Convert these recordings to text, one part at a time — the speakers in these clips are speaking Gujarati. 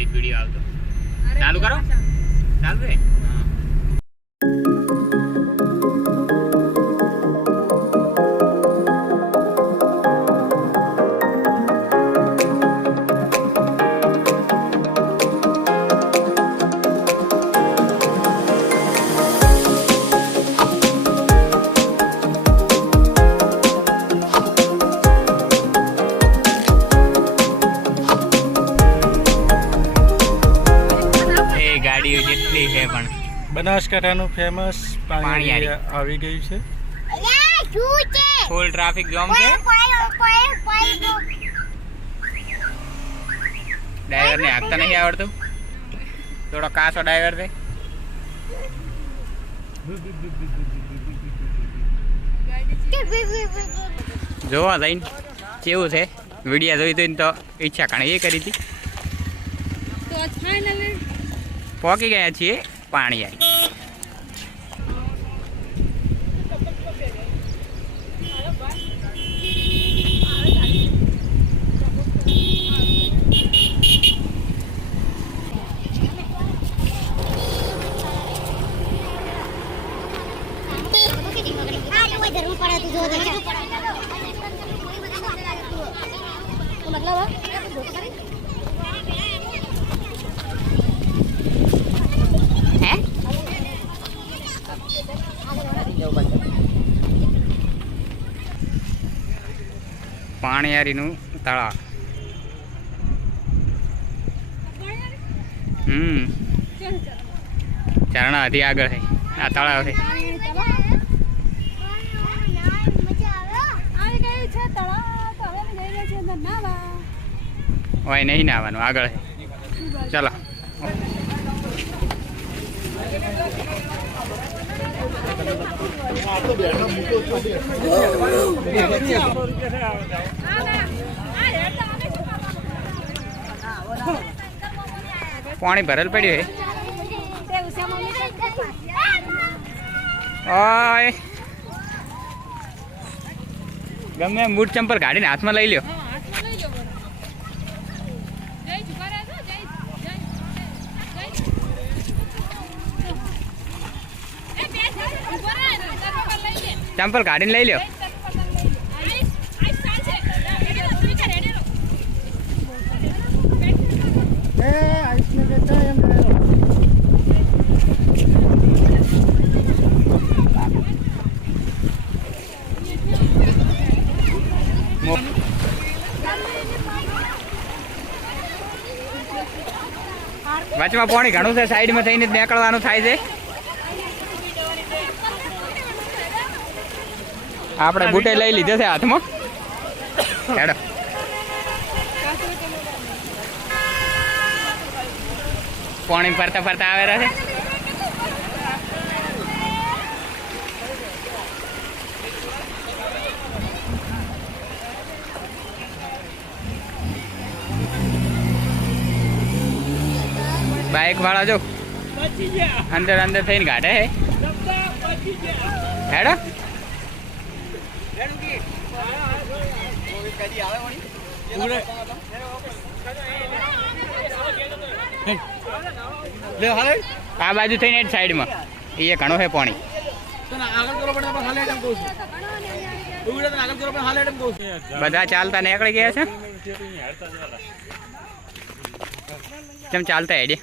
જ વિડીયો આવતો ચાલુ કરો ચાલુ રે બનાસકાંઠાનું ફેમસ પાણી આવી ગયું છે ફૂલ ટ્રાફિક જામ છે ડ્રાઈવર ને હાંકતા નહીં આવડતું થોડો કાસો ડ્રાઈવર છે જોવા જઈને કેવું છે વિડીયો જોઈ તો ઈચ્છા ઘણી એ કરી હતી પહોંચી ગયા છીએ પાણી આવી પાણીયારીનું તળાવ ઝરણા હજી આગળ છે આ તળાવ છે હોય નહીં નાવાનું આગળ છે ચલો પાણી ભરેલ પડ્યું ઓય ગમે બૂટ ચંપલ કાઢીને હાથમાં લઈ લ્યો ચંપલ કાઢીને લઈ લ્યો વચમાં પાણી ઘણું છે સાઈડમાં થઈને જ નીકળવાનું થાય છે આપણે બૂટે લઈ લીધો છે હાથમાં હેડો પાણી ફરતા ફરતા આવે છે બાઇક વાળા જો અંદર અંદર થઈને ગાઢે હે હેડો આ બાજુ થઈને સાઈડમાં એ ઘણો છે પાણી બધા ચાલતા નીકળી ગયા છે કેમ ચાલતા હેડે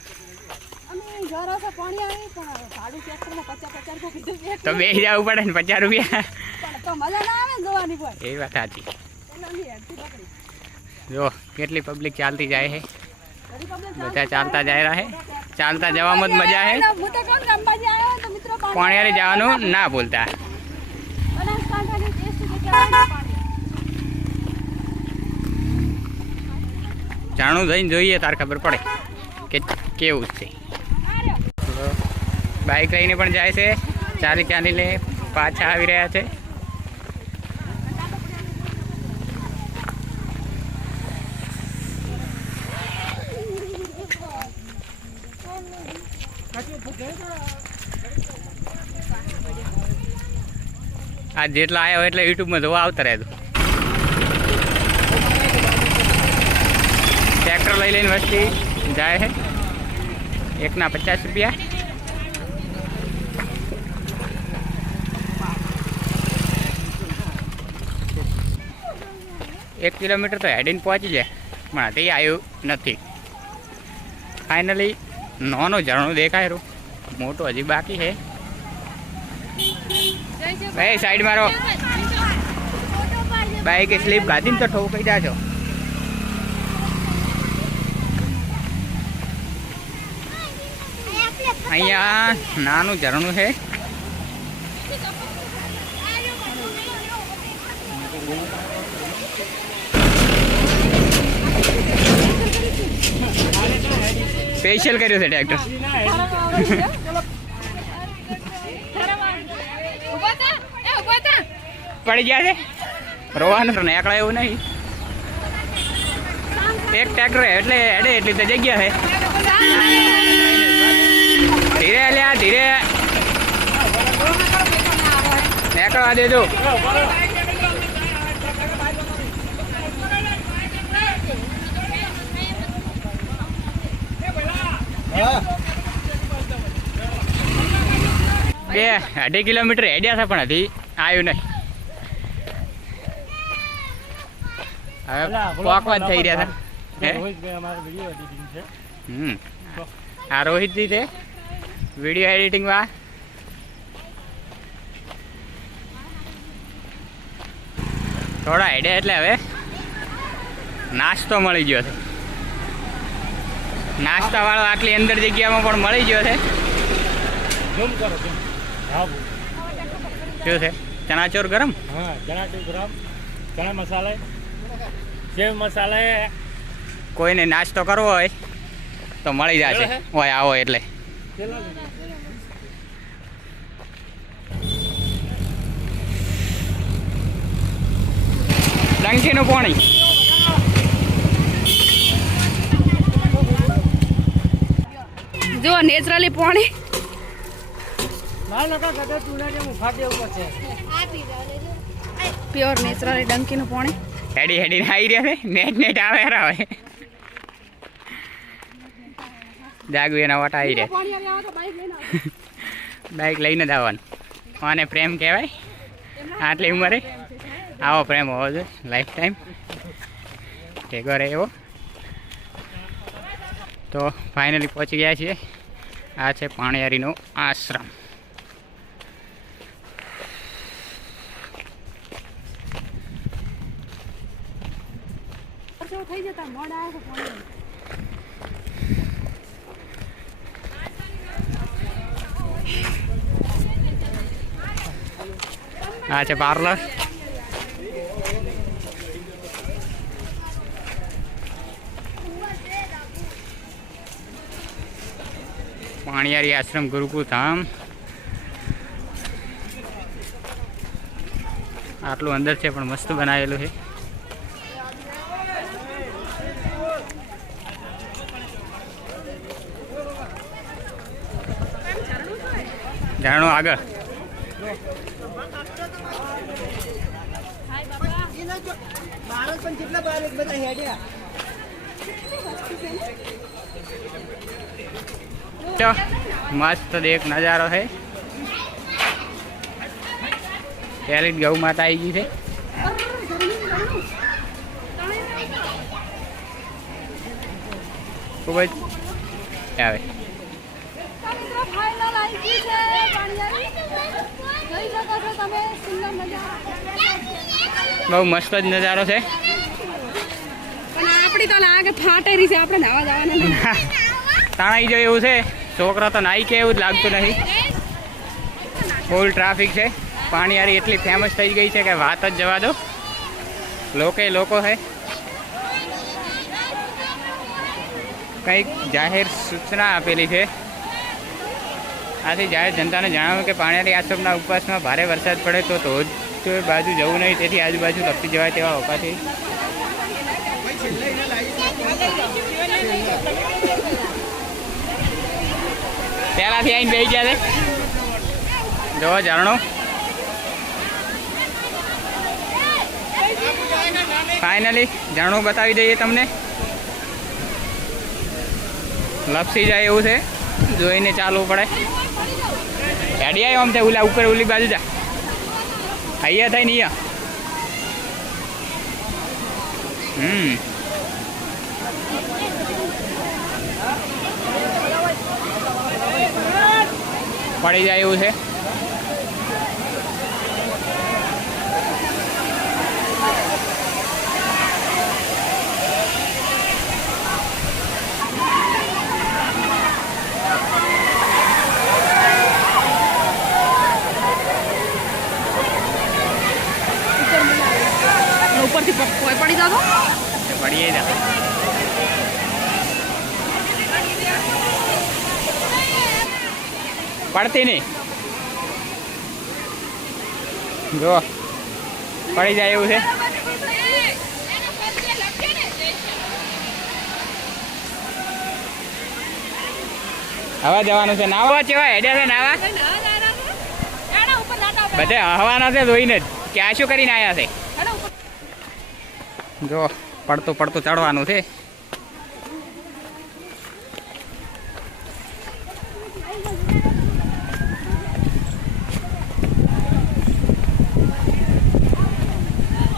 તો બે જવું પડે ને 50 રૂપિયા એ વાત સાચી જો કેટલી પબ્લિક ચાલતી જાય છે બધા ચાલતા જાય રહે ચાલતા જવામાં જ મજા છે પાણીયારી જવાનું ના ભૂલતા જાણું જઈને જોઈએ તાર ખબર પડે કે કેવું છે બાઇક લઈને પણ જાય છે ચાલી ચાલીને પાછા આવી રહ્યા છે આ જેટલા આવ્યા હોય એટલે યુટ્યુબમાં જોવા આવતા રહેજો ટ્રેક્ટર લઈ લઈને વસ્તી जाए है। एक ना 50 रुपया। 1 किलोमीटर तो हेडीने पहुंची जाए पण हती आयु नहीं। फाइनली नानो झरणो देखाय रू, मोटो हजी बाकी है। भाई साइड मारो, बाइक स्लीप खाती तो ठोकाई जाजो। अहींया नानु झरणु है। स्पेशल कर्यो छे ट्रेक्टर। पड़ गया है रोवानो तो नीकळा एवुं नहीं। एक ट्रेक्टर एटले हेडे एटली तो जग्या है। धीरे लिया धीरे नीकळवा देजो। बे 2.5 किलोमीटर हेड्या था पण हजी आयु नहीं। पॉकवा थई रह्या था। आ रोहित जी थे वीडियो एडिटिंग में। थोड़ा हेडे एटले हवे नास्तो मळी गयो छे। नास्ता वाळो आटली अंदर जग्यामां पण मळी गयो छे। क्यों है चनाचोर गरम? हाँ, चनाचोर गरम, चना मसाला, सेव मसाला। कोई ने नाश्तो करवो होय तो मळी जाशे। ओय आवो एटले डंकीनुं पाणी। जो नेचरली पाणी प्योर नेचरली डंकीनुं पाणी। हेडी हेडी आई रह्या छे। नेट नेट आवे रहे जागवी एना वाटा आई रह्या। बाइक लईने ज आववानुं। आने प्रेम कहेवाय। आटली उमरे आवो प्रेम होवो जोईए लाइफ टाइम भेगो रहे एवो। तो फाइनली पहुंची गया छीए। आ छे पाणियारीनो आश्रम। आ छे पार्लर। पाणियारी आश्रम गुरुकुल धाम। आटलू अंदर छे पण मस्त बनावेलू है। झरणो आगळ। तो मस्त देख नजारो है। पहले गौ माता आई गई थे। खूब आवे बहु मस्त ज नजारो है। तणाई जो एवं है छोकरा तो नाई के एवं लगत नहीं। फूल ट्राफिक है। पाणियारी एटली फेमस थई गई है कि बात ज जवा दो। लोके लोको है। कई जाहिर सूचना आपेली है। आथी जाहिर जनता ने जणाव्युं कि पाणियारी आश्रमना उपवासमां भारे वरसाद पड़े तो धोध बाजू जवुं नहीं, तेथी आजूबाजू लपटी जवाय तेवा होपाथी पहलाथी आईने बेही गया छे। जो झरणो फाइनली झरणो बतावी दईए तमने। લપસી જાય એવું છે, જોઈને ચાલવું પડે. હેડી આવ્યો આમ થાય ઓલા ઉપર ઓલી બાજુ જા, અહીંયા થાય ને અહીંયા. પડી જાય એવું છે. ઉપરથી પડી જાતો પડીએ જા. પડતી નહીં, જો પડી જાય એવું છે. હવા જવાનું છે, નાવા ચેવા હેડ્યા છે નાવા બધે હવાના છે, જોઈને જ કે આ શું કરીને આવ્યા છે. જો પડતું પડતું ચડવાનું છે.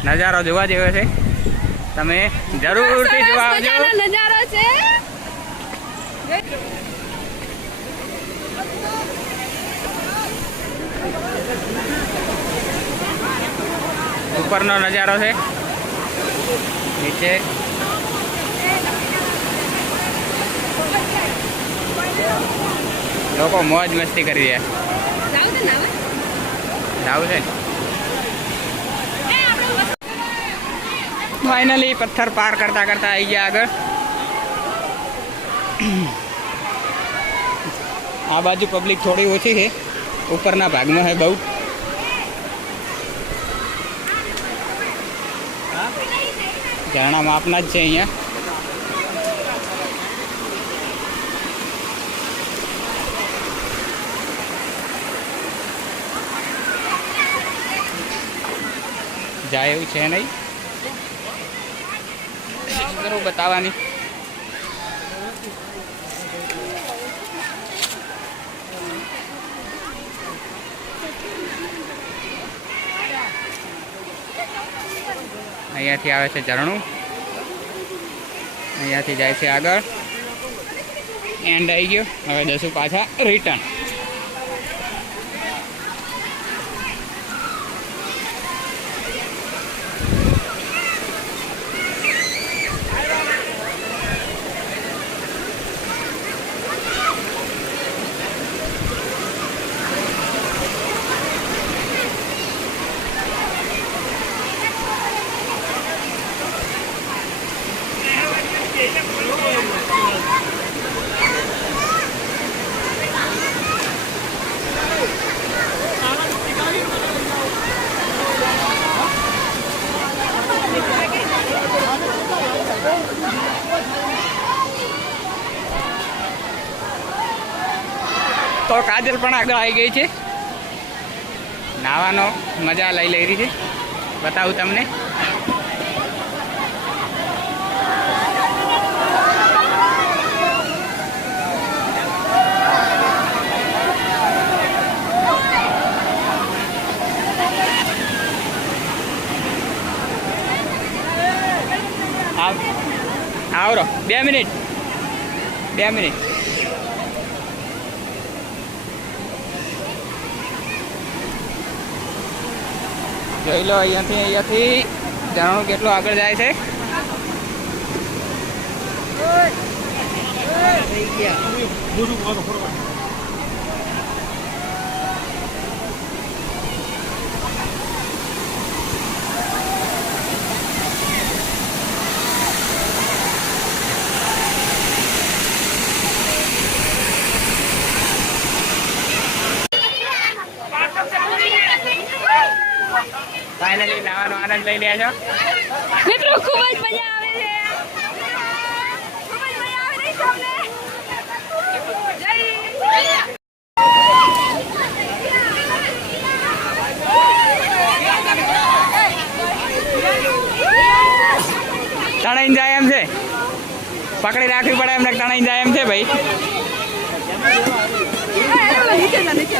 નજારો જોવા જેવો છે, તમે જરૂરથી જોવા આવજો. નજારો છે. ઉપરનો નજારો છે, નીચે લોકો મોજ મસ્તી કરી રહ્યા. જાવું છે. ફાઇનલી પથ્થર પાર કરતા કરતા આવી ગયા આગળ. આ બાજુ પબ્લિક થોડી ઓછી છે, ઉપરના ભાગમાં છે બહુ. ઝરણા માપના જ છે અહીંયા. જાય એવું છે નહીં, જરૂર બતાવવાની. અહીંયાથી આવે છે ઝરણું, અહીંયાથી જાય છે આગળ. એન્ડ આવી ગયો. હવે જશું પાછા રિટર્ન. તો કાજલ પણ આગળ આવી ગઈ છે, નાવાનો મજા લઈ રહી છે. બતાવું તમને. આવરો 2 મિનિટ. જોઈ લો અહીંયાથી ઝરણું કેટલું આગળ જાય છે. ફાઇનલી નાવાનો આનંદ લઈ રહ્યા છો મિત્રો. ખૂબ જ મજા આવે છે, ખૂબ જ મજા આવે છે તમને. તણાઈને જાય એમ છે. પકડી રાખવી પડે એમને તણાઈ જાય એમ છે ભાઈ. નીચે જા નીચે.